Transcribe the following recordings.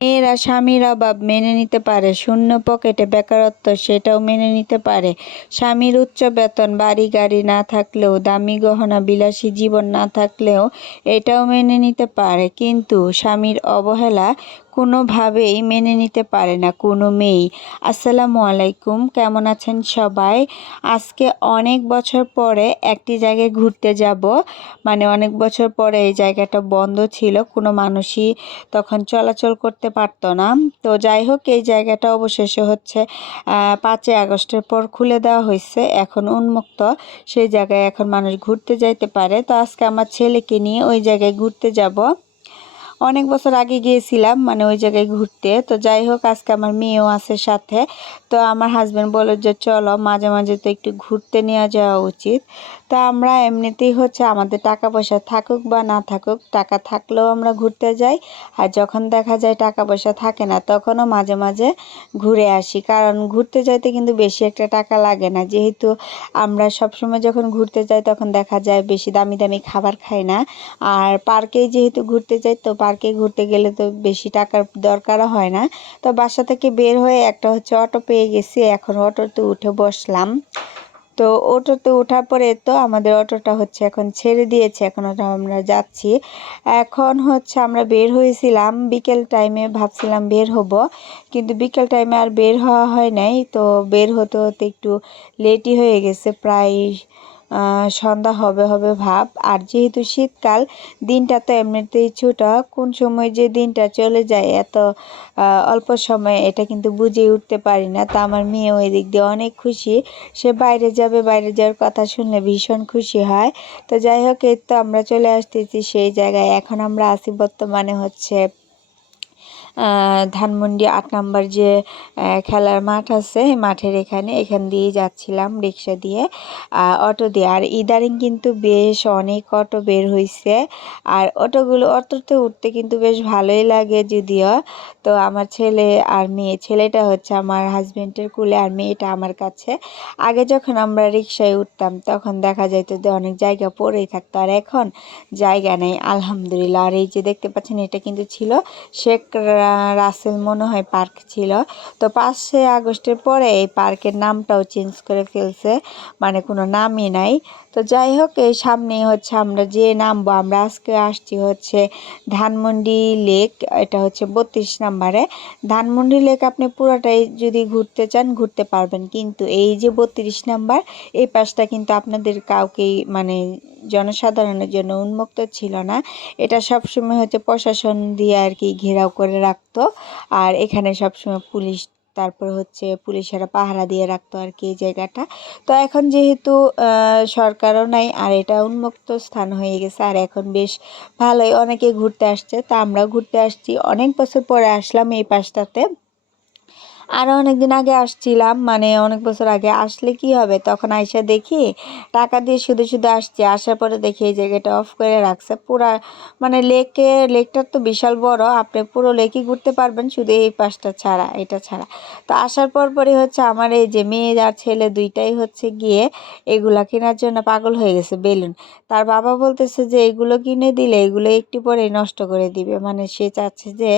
E মেয়েরা স্বামীর অভাব মেনে নিতে পারে, শূন্য পকেটে বেকারত্ব সেটাও মেনে নিতে পারে। স্বামীর উচ্চ বেতন, বাড়ি গাড়ি না থাকলেও, দামি গহনা, বিলাসী জীবন না থাকলেও এটাও মেনে নিতে পারে। কিন্তু স্বামীর অবহেলা কোনোভাবেই মেনে নিতে পারে না, কোনো মেয়েই। আসসালামু আলাইকুম, কেমন আছেন সবাই? আজকে অনেক বছর পরে একটি জায়গায় ঘুরতে যাব। মানে অনেক বছর পরে এই জায়গাটা বন্ধ ছিল, কোনো মানুষই তখন চলাচল করতে পারতো না। তো যাই হোক, এই জায়গাটা অবশেষে হচ্ছে পাঁচই আগস্টের পর খুলে দেওয়া হয়েছে, এখন উন্মুক্ত। সেই জায়গায় এখন মানুষ ঘুরতে যাইতে পারে। তো আজকে আমার ছেলেকে নিয়ে ওই জায়গায় ঘুরতে যাব। অনেক বছর আগে গিয়েছিলাম মানে ওই জায়গায় ঘুরতে। তো যাই হোক, আজকে আমার মেয়েও আছে সাথে। তো আমার হাজব্যান্ড বলল যে, চলো মাঝে মাঝে তো একটু ঘুরতে নিয়ে যাওয়া উচিত। তা আমরা এমনিতেই হচ্ছে আমাদের টাকা পয়সা থাকুক বা না থাকুক, টাকা থাকলেও আমরা ঘুরতে যাই। আর যখন দেখা যায় টাকা পয়সা থাকে না, তখনও মাঝে মাঝে ঘুরে আসি। কারণ ঘুরতে যাইতে কিন্তু বেশি একটা টাকা লাগে না। যেহেতু আমরা সবসময় যখন ঘুরতে যাই, তখন দেখা যায় বেশি দামি দামি খাবার খাই না। আর পার্কেই যেহেতু ঘুরতে যাই, তো পার্কে ঘুরতে গেলে তো বেশি টাকার দরকারও হয় না। তো বাসা থেকে বের হয়ে একটা হচ্ছে অটো পেয়ে গেছি, এখন অটোতে উঠে বসলাম। তো অটোতে ওঠার পরে তো আমাদের অটোটা হচ্ছে এখন ছেড়ে দিয়েছে, এখন আমরা যাচ্ছি। এখন হচ্ছে আমরা বের হয়েছিলাম, বিকেল টাইমে ভাবছিলাম বের হব, কিন্তু বিকেল টাইমে আর বের হওয়া হয় নাই। তো বের হতে হতে একটু লেটই হয়ে গেছে, প্রায় সন্ধ্যা হবে হবে ভাব। আর যেহেতু শীতকাল, দিনটা তো এমনিতেই ছোট। কোন সময় যে দিনটা চলে যায় এত অল্প সময়ে এটা কিন্তু বুঝে উঠতে পারি না। তা আমার মেয়ে ওই দিক দিয়ে অনেক খুশি। সে বাইরে যাবে, বাইরে যাওয়ার কথা শুনলে ভীষণ খুশি হয়। তো যাই হোক, এই তো আমরা চলে আসতেছি সেই জায়গায়। এখন আমরা আসি বর্তমানে হচ্ছে ধানমন্ডি আট নাম্বার যে খেলার মাঠ আছে মাঠের এখানে, এখান দিয়েই যাচ্ছিলাম রিক্সা দিয়ে অটো দিয়ে। আর ইদারিং কিন্তু বেশ অনেক অটো বের হয়েছে আর অটোগুলো অটোতে উঠতে কিন্তু বেশ ভালোই লাগে যদিও। তো আমার ছেলে আর মেয়ে, ছেলেটা হচ্ছে আমার হাজব্যান্ডের কুলে আর মেয়েটা আমার কাছে। আগে যখন আমরা রিক্সায় উঠতাম, তখন দেখা যাইতো যে অনেক জায়গা পড়েই থাকতো। আর এখন জায়গা নেই, আলহামদুলিল্লাহ। আর এই যে দেখতে পাচ্ছেন, এটা কিন্তু ছিল শেখ রাসেল মনে হয় পার্ক ছিল। তো পাঁচই আগস্টের পরে এই পার্কের নামটাও চেঞ্জ করে ফেলছে মানে কোনো নামই নাই। তো যাই হোক, এই সামনেই হচ্ছে আমরা যে নামবো, আমরা আজকে আসছি হচ্ছে ধানমন্ডি লেক, এটা হচ্ছে বত্রিশ নাম্বারে। ধানমন্ডি লেক আপনি পুরোটাই যদি ঘুরতে চান, ঘুরতে পারবেন। কিন্তু এই যে বত্রিশ নাম্বার, এই পাশটা কিন্তু আপনাদের কাউকেই মানে জনসাধারণের জন্য উন্মুক্ত ছিল না। এটা সবসময় হচ্ছে প্রশাসন দিয়ে আর কি ঘেরাও করে রাখতো। আর এখানে সবসময় পুলিশ, তারপর হচ্ছে পুলিশেরা পাহারা দিয়ে রাখতো আর কি এই জায়গাটা। তো এখন যেহেতু সরকারও নাই আর এটা উন্মুক্ত স্থান হয়ে গেছে আর এখন বেশ ভালোই অনেকে ঘুরতে আসছে। তা আমরাও ঘুরতে আসছি। অনেক বছর পরে আসলাম এই পাশটাতে। আরও অনেক দিন আগে আসছিলাম মানে অনেক বছর আগে। আসলে কি হবে? তখন আইসা দেখি টাকা দিয়ে শুধু শুধু আসছি। আসার পরে দেখি এই জায়গাটা অফ করে রাখছে। পুরা মানে লেকে লেকটার তো বিশাল বড়। আপনি পুরো লেকই ঘুরতে পারবেন, শুধু এই পাশটা ছাড়া, এটা ছাড়া। তো আসার পর পরই হচ্ছে আমার এই যে মেয়ে আর ছেলে দুইটাই হচ্ছে গিয়ে এগুলা কেনার জন্য পাগল হয়ে গেছে বেলুন। তার বাবা বলতেছে যে, এগুলো কিনে দিলে এগুলো একটু পরে নষ্ট করে দিবে। মানে সে চাচ্ছে যে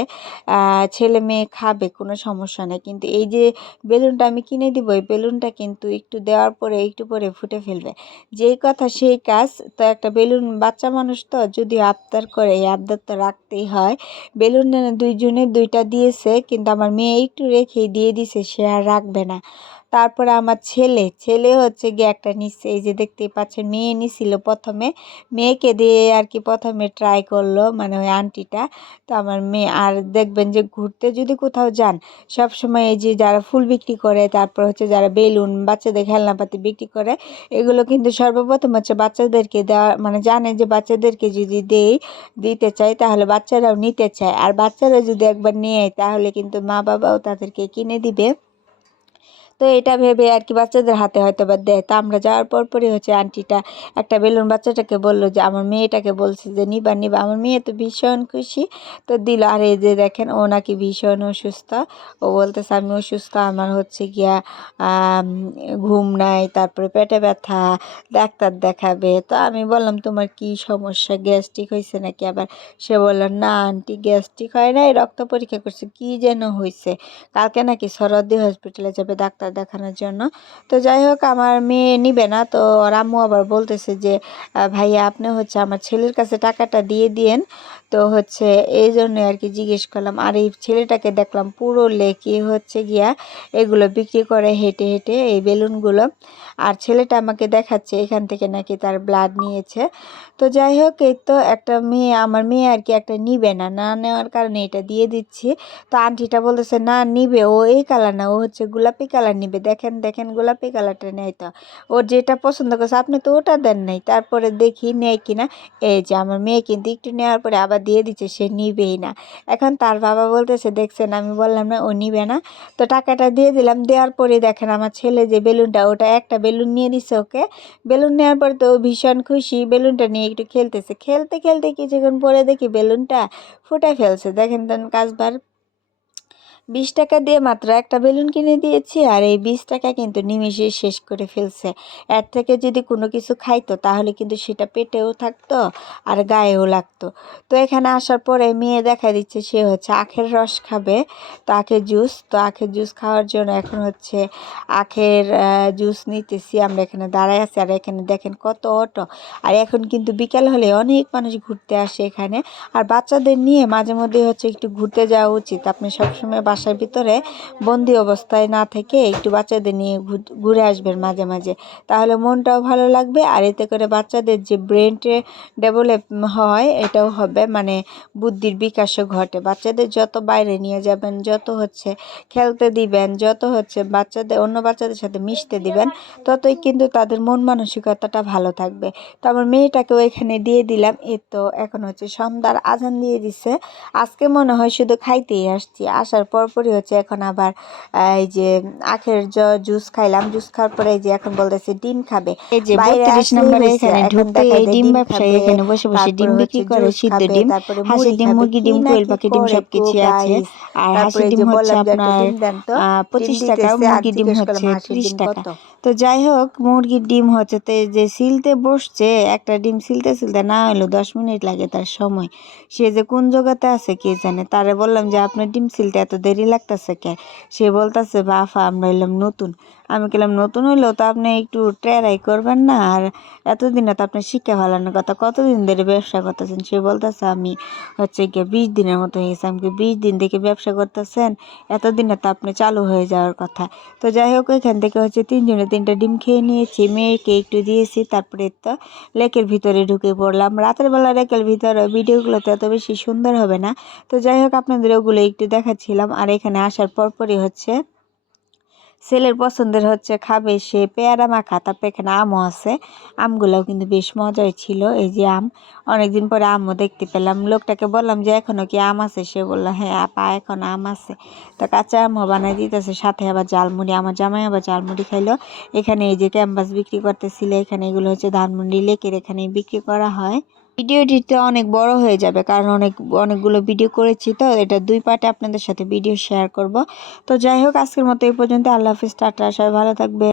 ছেলে মেয়ে খাবে, কোনো সমস্যা নেই। কিন্তু এই যে বেলুনটা আমি কিনে দিব, এই বেলুনটা কিন্তু একটু দেওয়ার পরে একটু পরে ফুটে ফেলবে। যেই কথা সেই কাজ। তো একটা বেলুন, বাচ্চা মানুষ তো যদি আবদার করে, এই আবদার তো রাখতেই হয়। বেলুন দুইজনের দুইটা দিয়েছে, কিন্তু আমার মেয়ে একটু রেখেই দিয়ে দিছে, সে আর রাখবে না। তারপরে আমার ছেলে ছেলে হচ্ছে গিয়ে একটা নিচ্ছে এই যে দেখতেই পাচ্ছেন, মেয়ে নিছিল প্রথমে। মেয়েকে দিয়ে আর কি প্রথমে ট্রাই করল মানে ওই আন্টিটা তো আমার মেয়ে, আর দেখবেন যে ঘুরতে যদি কোথাও যান সব সময় এই যে যারা ফুল বিক্রি করে, তারপর হচ্ছে যারা বেলুন, বাচ্চাদের খেলনাপাতি বিক্রি করে, এগুলো কিন্তু সর্বপ্রথম হচ্ছে বাচ্চাদেরকে দেওয়া মানে জানে যে বাচ্চাদেরকে যদি দেই, দিতে চাই, তাহলে বাচ্চারাও নিতে চায়। আর বাচ্চারা যদি একবার নিয়ে, তাহলে কিন্তু মা বাবাও তাদেরকে কিনে দিবে। তো এটা ভেবে আর কি বাচ্চাদের হাতে হয়তো বা দেয়। তো আমরা যাওয়ার পর পরই হচ্ছে আন্টিটা একটা বেলুন বাচ্চাটাকে বলল যে, আমার মেয়েটাকে বলছে যে, নিবা নিবা। আমার মেয়ে তো ভীষণ খুশি। তো দিল, আর এই যে দেখেন, ও নাকি ভীষণ অসুস্থ। ও বলতেছে, আমি অসুস্থ, আমার হচ্ছে গিয়া ঘুম নাই, তারপরে পেটে ব্যথা, ডাক্তার দেখাবে। তো আমি বললাম, তোমার কি সমস্যা? গ্যাস্ট্রিক হয়েছে নাকি? আবার সে বলল, না আন্টি, গ্যাস্ট্রিক হয় নাই, রক্ত পরীক্ষা করছে, কি যেন হয়েছে কালকে নাকি সরদি হসপিটালে যাবে, ডাক্তার দেখানোর জন্য। তো যাই হোক, আমার মেয়ে নিবে না। তো ওর আম্মু আবার বলতেছে যে ভাইয়া, আপনি হচ্ছে আমার ছেলের কাছে টাকাটা দিয়ে দিয়েন। তো হচ্ছে এই জন্য আর কি জিজ্ঞেস করলাম। আর এই ছেলেটাকে দেখলাম পুরো লেকি হচ্ছে গিয়া এগুলো বিক্রি করে হেঁটে হেঁটে এই বেলুনগুলো আর ছেলেটা আমাকে দেখাচ্ছে, এখান থেকে নাকি তার ব্লাড নিয়েছে। তো যাই হোক, এই তো একটা মেয়ে, আমার মেয়ে আর কি একটা নিবে না। না নেওয়ার কারণে এটা দিয়ে দিচ্ছি। তো আন্টিটা বলতেছে, না, নিবে। ও এই কালার না, ও হচ্ছে গোলাপি কালার নিবে। দেখেন দেখেন গোলাপি কালারটা নেয় তো। ওর যেটা পছন্দ করছে, আপনি তো ওটা দেন নাই। তারপরে দেখি নেয় কিনা এই যে আমার মেয়ে কিন্তু একটু নেওয়ার পরে আবার দিয়ে দিচ্ছে, সে নিবেই না। এখন তার বাবা বলতেছে, দেখছেন, আমি বললাম না, ও নিবে না। তো টাকাটা দিয়ে দিলাম। দেওয়ার পরে দেখেন, আমার ছেলে যে বেলুনটা, ওটা একটা বেলুন নিয়ে দিছে ওকে। বেলুন নেওয়ার পর তো ভীষণ খুশি। বেলুনটা নিয়ে একটু খেলতেছে। খেলতে খেলতে কিছুক্ষণ পরে দেখি বেলুনটা ফুটে ফেলছে। দেখেন তো, কাজবার বিশ টাকা দিয়ে মাত্র একটা বেলুন কিনে দিয়েছি আর এই বিশ টাকা কিন্তু নিমিষে শেষ করে ফেলছে। এর থেকে যদি কোনো কিছু খাইতো তাহলে কিন্তু সেটা পেটেও থাকতো আর গায়েও লাগতো। তো এখানে আসার পরে মেয়ে দেখা দিচ্ছে সে হচ্ছে আখের রস খাবে। তো আখের জুস, তো আখের জুস খাওয়ার জন্য এখন হচ্ছে আখের জুস নিতেছি। আমরা এখানে দাঁড়ায় আছি আর এখানে দেখেন কত অটো। আর এখন কিন্তু বিকেল হলে অনেক মানুষ ঘুরতে আসে এখানে। আর বাচ্চাদের নিয়ে মাঝে মধ্যে হচ্ছে একটু ঘুরতে যাওয়া উচিত। আপনি সবসময় বাসার ভিতরে বন্দি অবস্থায় না থেকে একটু বাচ্চাদের নিয়ে ঘুরে আসবেন মাঝে মাঝে। তাহলে মনটাও ভালো লাগবে আর এতে করে বাচ্চাদের যে ব্রেনটে ডেভেলপ হয়, এটাও হবে। মানে বুদ্ধির বিকাশও ঘটে। বাচ্চাদের যত বাইরে নিয়ে যাবেন, যত হচ্ছে খেলতে দিবেন, যত হচ্ছে বাচ্চাদের, অন্য বাচ্চাদের সাথে মিশতে দিবেন, ততই কিন্তু তাদের মন মানসিকতাটা ভালো থাকবে। তো আমার মেয়েটাকেও এখানে দিয়ে দিলাম। এ তো এখন হচ্ছে সন্ধ্যার আজান দিয়ে দিছে। আজকে মনে হয় শুধু খাইতেই আসছি। আসার পরপরই হচ্ছে এখন আবার এই যে আখের জুস খাইলাম। জুস খাওয়ার পরে এই যে এখন বলতেছে ডিম খাবে। এই যে বাইরে 32 নম্বরে এখানে ঢুকতে এই ডিম ব্যবসায়ী এখানে বসে বসে ডিম বিক্রি করে সিদ্ধ ডিম হাঁসের ডিম মুরগি ডিম কোয়েল পাখি ডিম সব সবকিছু আছে। আর হাঁসের ডিম হচ্ছে আপনার পঁচিশ টাকা মুরগি ডিম হচ্ছে ত্রিশ টাকা? তো যাই হোক, মুরগির ডিম হচ্ছে তো যে সিলতে বসছে, একটা ডিম সিলতে সিলতে না হলো দশ মিনিট লাগে তার সময়। সে যে কোন জগতে আছে কে জানে? তারে বললাম যে, আপনার ডিম সিলতে এত দেরি লাগতেছে কে সে বলতেছে, বাফা, আমরা এলাম নতুন। আমি বললাম নতুন হইলেও তো আপনি একটু ট্রাই করবেন না। আর এতদিনে তো আপনি শিক্ষা ভালানোর কথা কতদিন ধরে ব্যবসা করতেছেন? সে বলতেছে, আমি হচ্ছে গিয়ে বিশ দিনের মতো হয়ে গেছে। আমি বিশ দিন থেকে ব্যবসা করতেছেন। এতদিনে তো আপনি চালু হয়ে যাওয়ার কথা। তো যাই হোক এখান থেকে হচ্ছে তিনজনে তিনটা ডিম খেয়ে নিয়েছি। মেয়েকে একটু দিয়েছি। তারপরে তো লেকের ভিতরে ঢুকে পড়লাম। রাতের বেলা লেকের ভিতরে ভিডিওগুলো তো এত বেশি সুন্দর হবে না। তো যাই হোক, আপনাদের ওগুলো একটু দেখাচ্ছিলাম। আর এখানে আসার পরপরই হচ্ছে ছেলের পছন্দের হচ্ছে খাবে সে পেয়ারা মাখা, তারপরে এখানে আমও আছে। আমগুলোও কিন্তু বেশ মজাই ছিল, এই যে আম। অনেকদিন পরে আমও দেখতে পেলাম। লোকটাকে বললাম যে, এখনও কি আম আছে? সে বলল হ্যাঁ আপা, এখন আম আছে। তো কাঁচা আমও বানাই দিতেছে, সাথে আবার জালমুড়ি আমার জামাই আবার জালমুড়ি খাইলো। এখানে এই যে ক্যাম্পাস বিক্রি করতেছিল, এখানে এগুলো হচ্ছে ধানমন্ডি লেকের এখানে বিক্রি করা হয়। ভিডিওটিতে অনেক বড় হয়ে যাবে, কারণ অনেক, অনেকগুলো ভিডিও করেছি তো, এটা দুই পার্টে আপনাদের সাথে ভিডিও শেয়ার করব। তো যাই হোক, আজকের মতো এই পর্যন্ত। আল্লাহ হাফিজ, টাটা, সবাই ভালো থাকবে